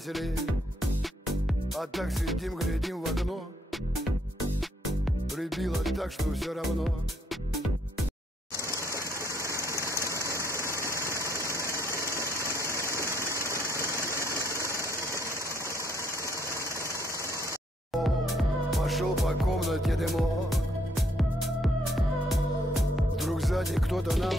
веселей. А так сидим, глядим в окно, прибило так, что все равно. Пошел по комнате дымок, вдруг сзади кто-то нам